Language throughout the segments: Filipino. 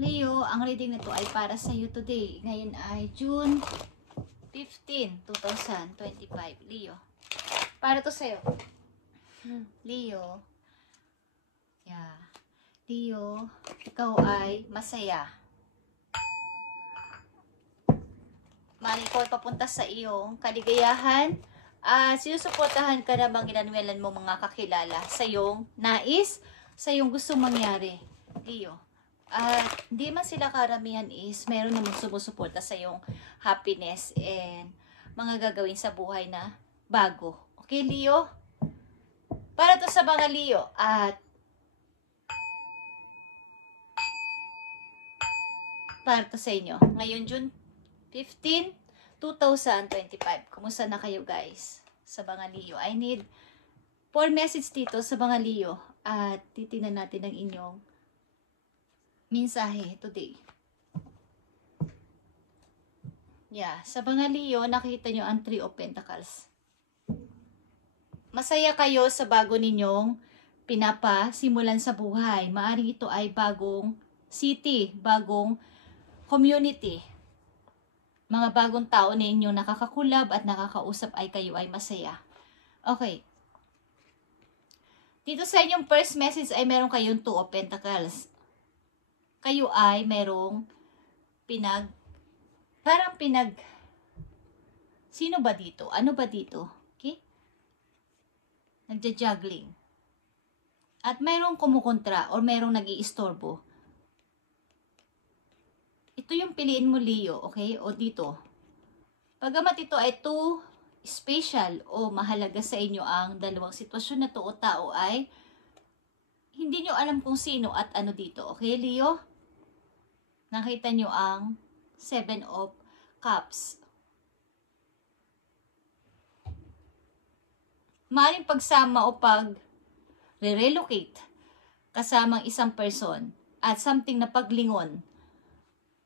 Leo, ang reading nito ay para sa iyo today. Ngayon ay June 15, 2025. Leo. Para to sa iyo. Leo. Yeah. Leo, ikaw ay masaya. Mali ko papunta sa iyong kaligayahan at sinusuportahan ka na bang ginanwelan mo mga kakilala sa iyong nais, sa iyong gustong mangyari. Leo. At hindi man sila karamihan is meron namang sumusuporta sa iyong happiness and mga gagawin sa buhay na bago. Okay, Leo? Para to sa mga Leo at para to sa inyo. Ngayon, June 15, 2025. Kumusta na kayo, guys? Sa mga Leo. I need 4 message dito sa mga Leo at titingnan natin ang inyong mensahe today. Yeah, sa mga Leo, nakita nyo ang 3 of Pentacles. Masaya kayo sa bago ninyong pinapasimulan sa buhay. Maaring ito ay bagong city, bagong community. Mga bagong tao ninyo nakakakulab at nakakausap ay kayo ay masaya. Okay. Dito sa inyong first message ay meron kayong 2 of Pentacles. Kayo ay merong sino ba dito? Ano ba dito? Okay? Nagja-juggling. At merong kumukontra or merong nag-iistorbo. Ito yung piliin mo, Leo, okay? O dito. Pagamat ito ay too special o mahalaga sa inyo ang dalawang sitwasyon na to o tao ay hindi nyo alam kung sino at ano dito. Okay, Leo? Nakita nyo ang 7 of Cups. Maaaring pagsama o pag-relocate kasamang isang person at something na paglingon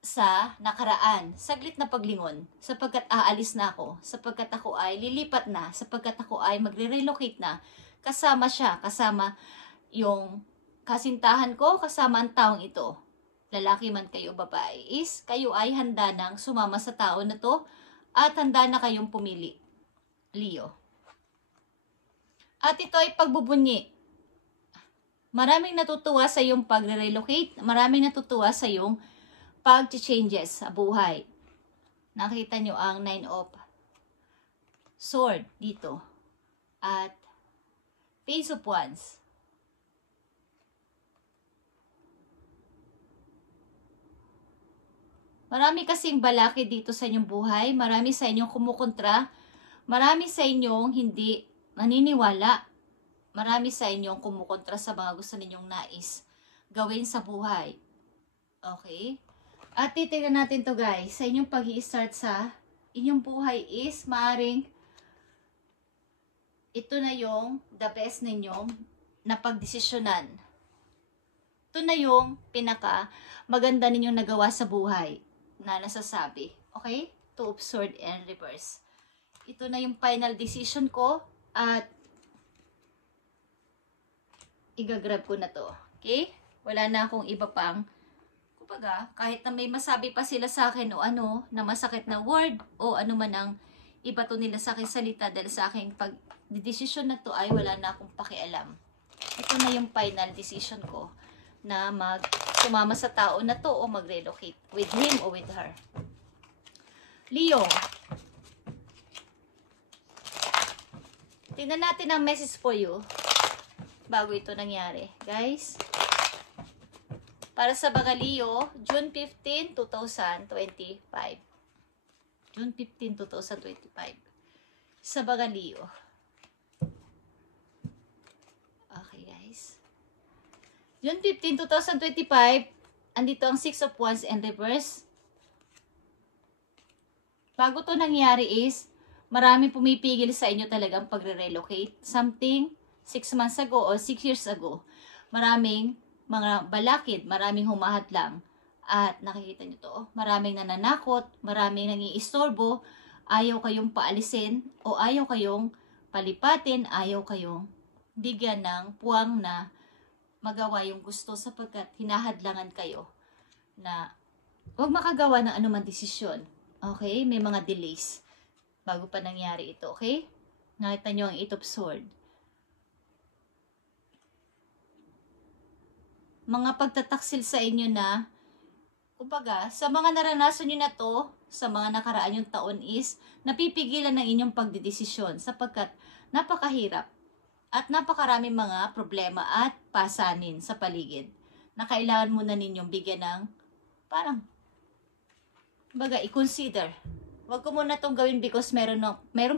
sa nakaraan. Saglit na paglingon sapagkat aalis na ako, sapagkat ako ay lilipat na, sapagkat ako ay magre-relocate na. Kasama siya, kasama yung kasintahan ko, kasama ang taong ito. Lalaki man kayo, babae, is kayo ay handa nang sumama sa tao na to at handa na kayong pumili. Leo. At ito ay pagbubunyi. Maraming natutuwa sa iyong pagre-relocate, maraming natutuwa sa iyong pag-changes sa buhay. Nakita nyo ang 9 of Sword dito. At Page of Wands. Marami kasing balakid dito sa inyong buhay. Marami sa inyong kumukontra. Marami sa inyong hindi naniniwala. Marami sa inyong kumukontra sa mga gusto ninyong nais gawin sa buhay. Okay? At titignan natin to, guys. Sa inyong pag-i-start sa inyong buhay is maaring ito na yung the best ninyong napagdesisyonan. Ito na yung pinaka maganda ninyong nagawa sa buhay na nasasabi. Okay? 2 of Swords and Reverse. Ito na yung final decision ko at igagrab ko na to. Okay? Wala na akong iba pang kumbaga, kahit na may masabi pa sila sa akin o ano na masakit na word o ano man ang iba to nila sa akin salita dahil sa aking pag-decision na to ay wala na akong pakialam. Ito na yung final decision ko na sumama sa tao na to o mag-relocate with him or with her. Leo. Tingnan natin ang message for you bago ito nangyari. Guys, para sa mga Leo, June 15, 2025. June 15, 2025. Sa mga Leo. Okay, guys. June 15, 2025, andito ang 6 of Wands and Reverse. Bago to nangyari is, maraming pumipigil sa inyo talagang pagre-relocate. Something 6 months ago or 6 years ago. Maraming mga balakid, maraming humahadlang. At nakikita nyo to, maraming nananakot, maraming nangiistorbo, ayaw kayong paalisin o ayaw kayong palipatin, ayaw kayong bigyan ng puwang na magawa yung gusto sapagkat hinahadlangan kayo na huwag makagawa ng anumang desisyon. Okay? May mga delays bago pa nangyari ito. Okay? Nakita nyo ang 8 of Swords. Mga pagtataksil sa inyo na, kumbaga, sa mga naranasan nyo na to, sa mga nakaraan yung taon is, napipigilan ng inyong pagdidesisyon sapagkat napakahirap at napakaraming mga problema at pasanin sa paligid na kailangan muna ninyong bigyan ng, parang, kumbaga, i-consider. Huwag ko muna itong gawin because meron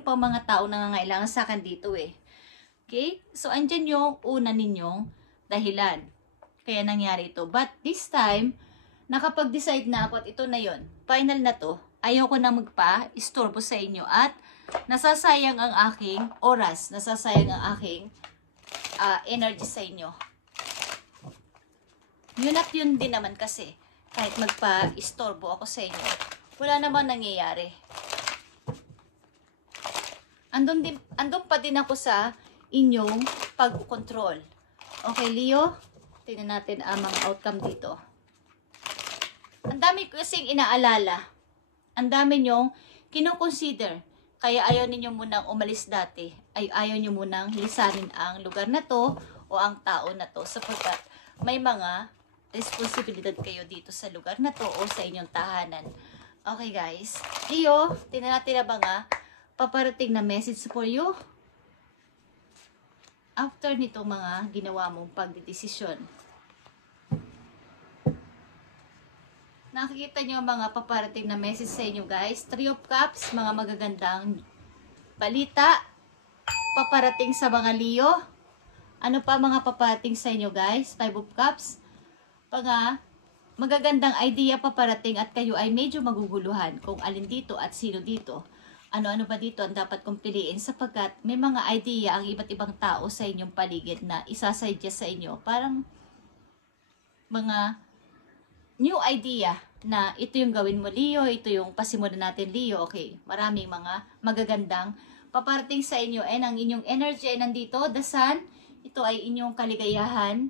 pa mga tao na nangangailangan sa akin dito eh. Okay? So, andyan yung una ninyong dahilan. Kaya nangyari ito. But this time, nakapag-decide na ako at ito na yon. Final na to. Ayaw ko na magpa-istorbo sa inyo at nasasayang ang aking oras. Nasasayang ang aking energy sa inyo. Yun at yun din naman kasi. Kahit magpa-istorbo ako sa inyo, wala naman nangyayari. Andun pa din ako sa inyong pag-control. Okay, Leo? Tingnan natin ang mga outcome dito. Ang dami kasing inaalala. Ang dami nyong kinoconsider. Kaya ayaw ninyo munang umalis dati. Ayaw nyo munang lisanin ang lugar na to o ang tao na to. Sapagkat may mga responsibilidad kayo dito sa lugar na to o sa inyong tahanan. Okay guys. Leo, tingnan natin na ba nga paparating na message for you? After nito mga ginawa mong pagdidesisyon. Nakikita nyo mga paparating na message sa inyo guys. 3 of Cups, mga magagandang balita. Paparating sa mga Leo. Ano pa mga paparating sa inyo guys? 5 of Cups. Mga magagandang idea paparating at kayo ay medyo maguguluhan kung alin dito at sino dito. Ano-ano ba dito ang dapat kong piliin sapagkat may mga idea ang iba't ibang tao sa inyong paligid na isasuggest sa inyo. Parang mga new idea na ito yung gawin mo Leo, ito yung pasimulan natin Leo. Okay, maraming mga magagandang paparating sa inyo and ang inyong energy ay nandito. The Sun, ito ay inyong kaligayahan.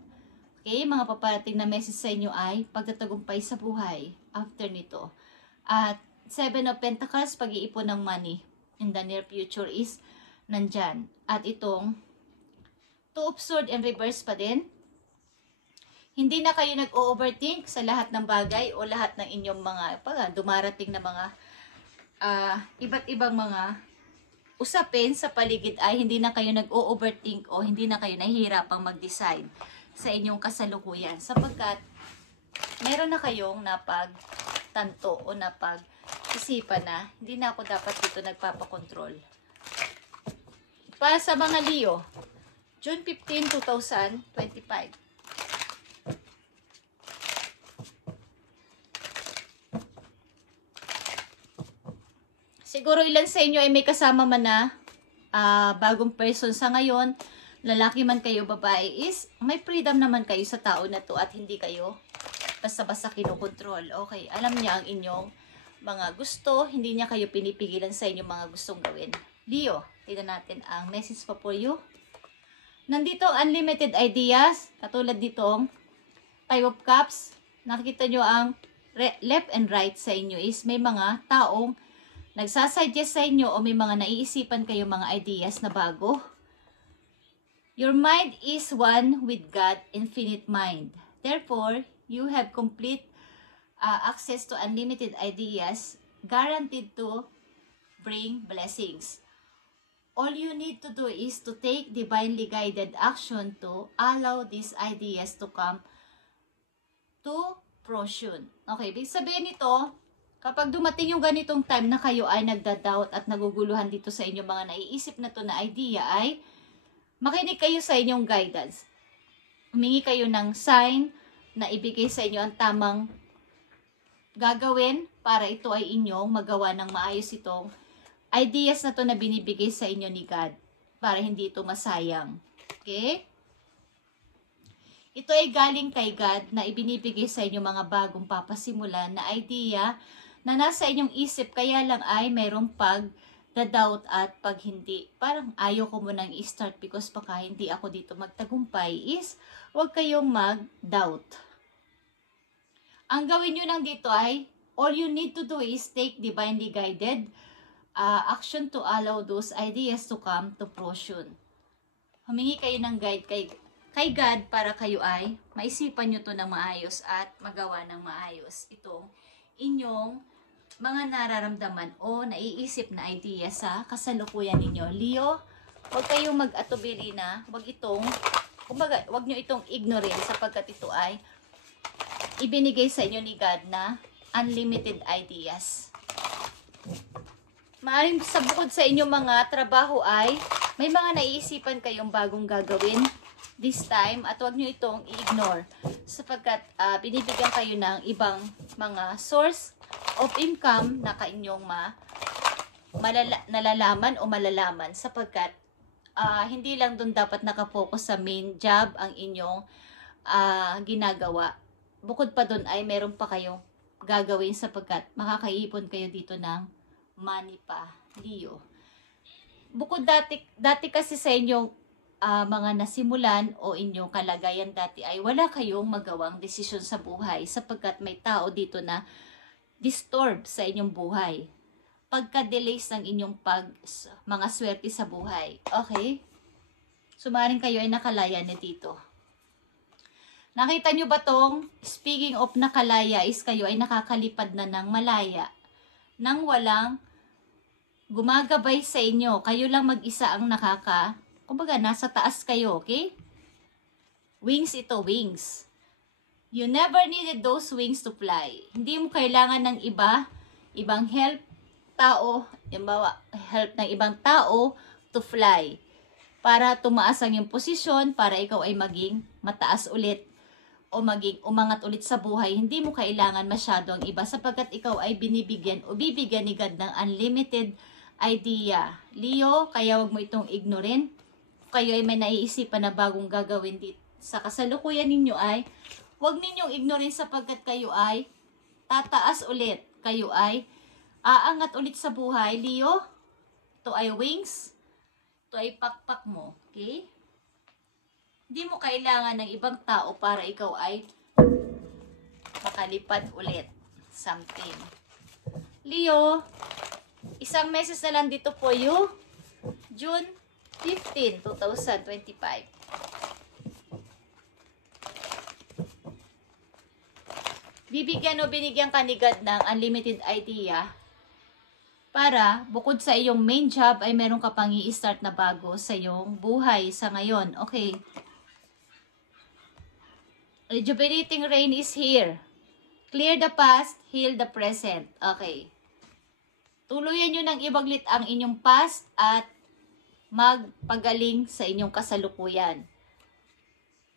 Okay, mga paparating na message sa inyo ay pagtatagumpay sa buhay after nito. At 7 of Pentacles, pag-iipon ng money in the near future is nandyan. At itong 2 of Swords and reverse pa din. Hindi na kayo nag-overthink sa lahat ng bagay o lahat ng inyong mga dumarating na mga iba't ibang mga usapin sa paligid ay hindi na kayo nag-overthink o hindi na kayo nahihirapang mag-decide sa inyong kasalukuyan sapagkat meron na kayong napagtanto o napag-isipan na hindi na ako dapat dito nagpapakontrol. Para sa mga Leo, June 15, 2025. Siguro ilan sa inyo ay may kasama man na bagong person sa ngayon, lalaki man kayo, babae, is may freedom naman kayo sa tao na to at hindi kayo basta-basta kinokontrol. Okay, alam niya ang inyong mga gusto, hindi niya kayo pinipigilan sa inyong mga gustong gawin. Leo, tignan natin ang message pa for you. Nandito unlimited ideas, katulad ditong 5 of Cups. Nakikita nyo ang left and right sa inyo is may mga taong nagsasuggest sa inyo o may mga naiisipan kayo mga ideas na bago. Your mind is one with God, infinite mind. Therefore, you have complete access to unlimited ideas guaranteed to bring blessings. All you need to do is to take divinely guided action to allow these ideas to come to fruition. Okay, ibig sabihin nito, kapag dumating yung ganitong time na kayo ay nagda-doubt at naguguluhan dito sa inyong mga naiisip na to na idea ay makinig kayo sa inyong guidance. Humingi kayo ng sign na ibigay sa inyo ang tamang gagawin para ito ay inyong magawa ng maayos itong ideas na to na binibigay sa inyo ni God para hindi ito masayang. Okay? Ito ay galing kay God na ibinibigay sa inyo mga bagong papasimulan na idea na nasa inyong isip kaya lang ay mayroong pag-doubt at pag hindi. Parang ayaw ko munang i-start because baka hindi ako dito magtagumpay is huwag kayong mag-doubt. Ang gawin nyo lang dito ay, all you need to do is take divinely guided action to allow those ideas to come to fruition. Humingi kayo ng guide kay God para kayo ay maisipan nyo to ng maayos at magawa ng maayos itong inyong mga nararamdaman o naiisip na idea sa kasalukuyan ninyo. Leo, huwag kayong mag-atubili na, kumbaga, huwag nyo itong ignorate sapagkat ito ay ibinigay sa inyo ni God na unlimited ideas. Maaaring sa bukod sa inyong mga trabaho ay may mga naiisipan kayong bagong gagawin this time at huwag nyo itong i-ignore sapagkat binibigyan kayo ng ibang mga source of income na kainyong nalalaman o malalaman sapagkat hindi lang doon dapat nakapokus sa main job ang inyong ginagawa. Bukod pa doon ay meron pa kayong gagawin sapagkat makakaipon kayo dito ng money pa, Leo. Bukod dati kasi sa inyong mga nasimulan o inyong kalagayan dati ay wala kayong magawang desisyon sa buhay sapagkat may tao dito na disturb sa inyong buhay. Pagka-delays ng inyong mga swerte sa buhay. Okay? Sumaring kayo ay nakalaya na dito. Nakita nyo ba tong speaking of nakalaya is kayo ay nakakalipad na ng malaya nang walang gumagabay sa inyo. Kayo lang mag-isa ang kumbaga nasa taas kayo, okay? Wings ito, wings. You never needed those wings to fly. Hindi mo kailangan ng ibang help ng ibang tao to fly. Para tumaas ang iyong posisyon, para ikaw ay maging mataas ulit o maging umangat ulit sa buhay. Hindi mo kailangan masyado ang iba sapagkat ikaw ay bibigyan ni God ng unlimited idea. Leo, kaya wag mo itong ignorin. Kayo ay may naiisipan na bagong gagawin dito sa kasalukuyan ninyo ay wag ninyong ignorin sapagkat kayo ay tataas ulit. Kayo ay aangat ulit sa buhay. Leo, ito ay wings. Ito ay pakpak mo. Okay? Hindi mo kailangan ng ibang tao para ikaw ay makalipad ulit. Something. Leo, isang message na lang dito for you. June 15, 2025. Binigyan ka ni God ng unlimited idea para bukod sa iyong main job ay meron ka pang i-start na bago sa iyong buhay sa ngayon. Okay. Rejuvenating rain is here. Clear the past, heal the present. Okay. Tuluyan nyo ng ibaglit ang inyong past at magpagaling sa inyong kasalukuyan.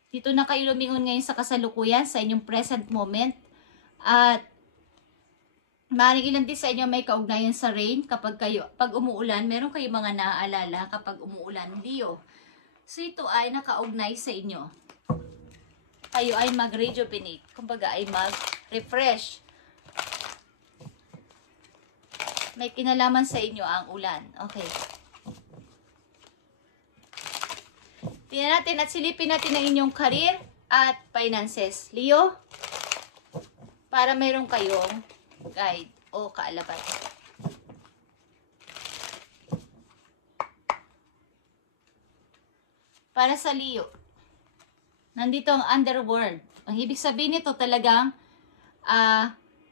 Dito na kayo lumingon ngayon sa kasalukuyan, sa inyong present moment. At maaaring ilan din sa inyo may kaugnayan sa rain pag umuulan, meron kayo mga naaalala kapag umuulan, Leo. So ito ay nakaugnay sa inyo. Kayo ay mag-rejuvenate, kumbaga ay mag-refresh. May kinalaman sa inyo ang ulan. Okay. Tingnan natin at silipin natin ang inyong career at finances. Leo, para mayroon kayong guide o kaalaman. Para sa Leo, nandito ang underworld. Ang ibig sabihin nito talagang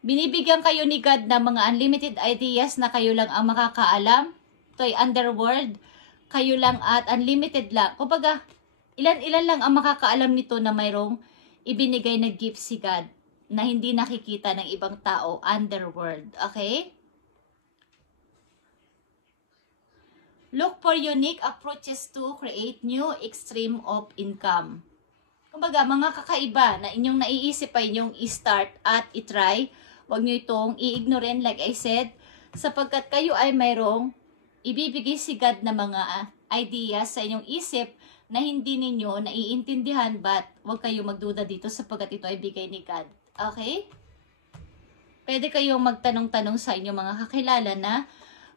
binibigyan kayo ni God ng mga unlimited ideas na kayo lang ang makakaalam. Ito ay underworld. Kayo lang at unlimited lang. Kumbaga, ilan-ilan lang ang makakaalam nito na mayroong ibinigay na gift si God na hindi nakikita ng ibang tao. Underworld. Okay? Look for unique approaches to create new extreme of income. Kumbaga, mga kakaiba na inyong naiisip pa inyong i-start at i-try. Huwag nyo itong i-ignorin like I said, sapagkat kayo ay mayroong ibibigay si God na mga ideas sa inyong isip na hindi ninyo naiintindihan, but huwag kayong magduda dito sapagkat ito ay bigay ni God. Okay? Pwede kayong magtanong-tanong sa inyong mga kakilala na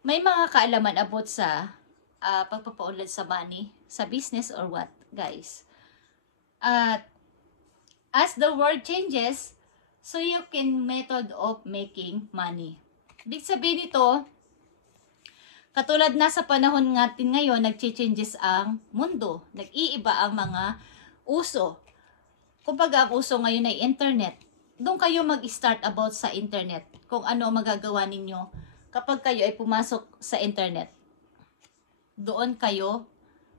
may mga kaalaman about sa pagpapaunlad sa money, sa business or what, guys. At as the world changes, So you can method of making money. Ibig sabihin nito, katulad na sa panahon natin ngayon, nag-changes ang mundo. Nag-iiba ang mga uso. Kumbaga, ang uso ngayon ay internet. Doon kayo mag-start about sa internet. Kung ano ang magagawa ninyo kapag kayo ay pumasok sa internet. Doon kayo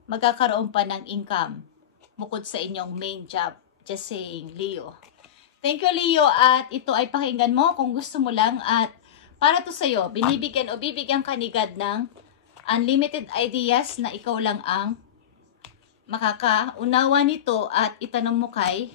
magkakaroon pa ng income. Bukod sa inyong main job. Just saying, Leo. Thank you, Leo. At ito ay pakinggan mo kung gusto mo lang. At para to sa'yo, binibigyan o bibigyan ka ni God ng unlimited ideas na ikaw lang ang makakaunawa nito at itanong mo kay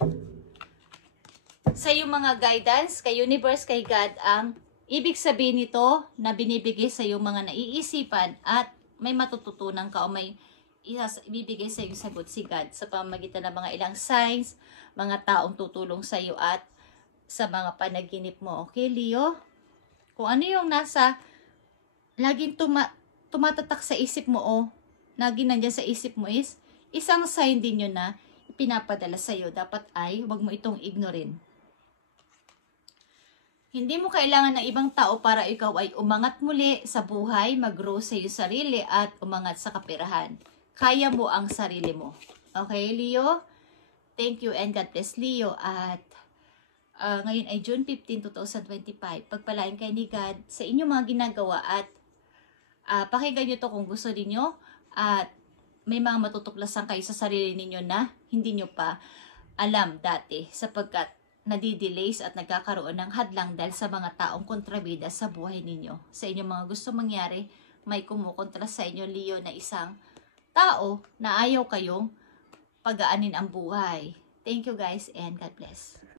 sa iyong mga guidance, kay universe, kay God, ang ibig sabihin nito na binibigay sa iyong mga naiisipan at may matututunan ka o may ibibigay sa iyong sagot si God sa pamamagitan ng mga ilang signs, mga taong tutulong sa iyo at sa mga panaginip mo. Okay, Leo? Kung ano yung nasa laging tumatatak sa isip mo o laging nandyan sa isip mo is isang sign din yun na pinapadala sa iyo. Dapat ay huwag mo itong ignorin. Hindi mo kailangan ng ibang tao para ikaw ay umangat muli sa buhay, mag-grow sa iyong sarili at umangat sa kapirahan. Kaya mo ang sarili mo. Okay, Leo? Thank you and God bless, Leo. At ngayon ay June 15, 2025. Pagpalain kayo ni God sa inyong mga ginagawa at pakinggan nyo to kung gusto niyo at may mga matutuklasan kayo sa sarili ninyo na hindi nyo pa alam dati sapagkat nadidelays at nagkakaroon ng hadlang dahil sa mga taong kontrabida sa buhay ninyo. Sa inyong mga gusto mangyari, may kumukontra sa inyo, Leo, na isang tao na ayaw kayong pagaanin ang buhay. Thank you guys and God bless.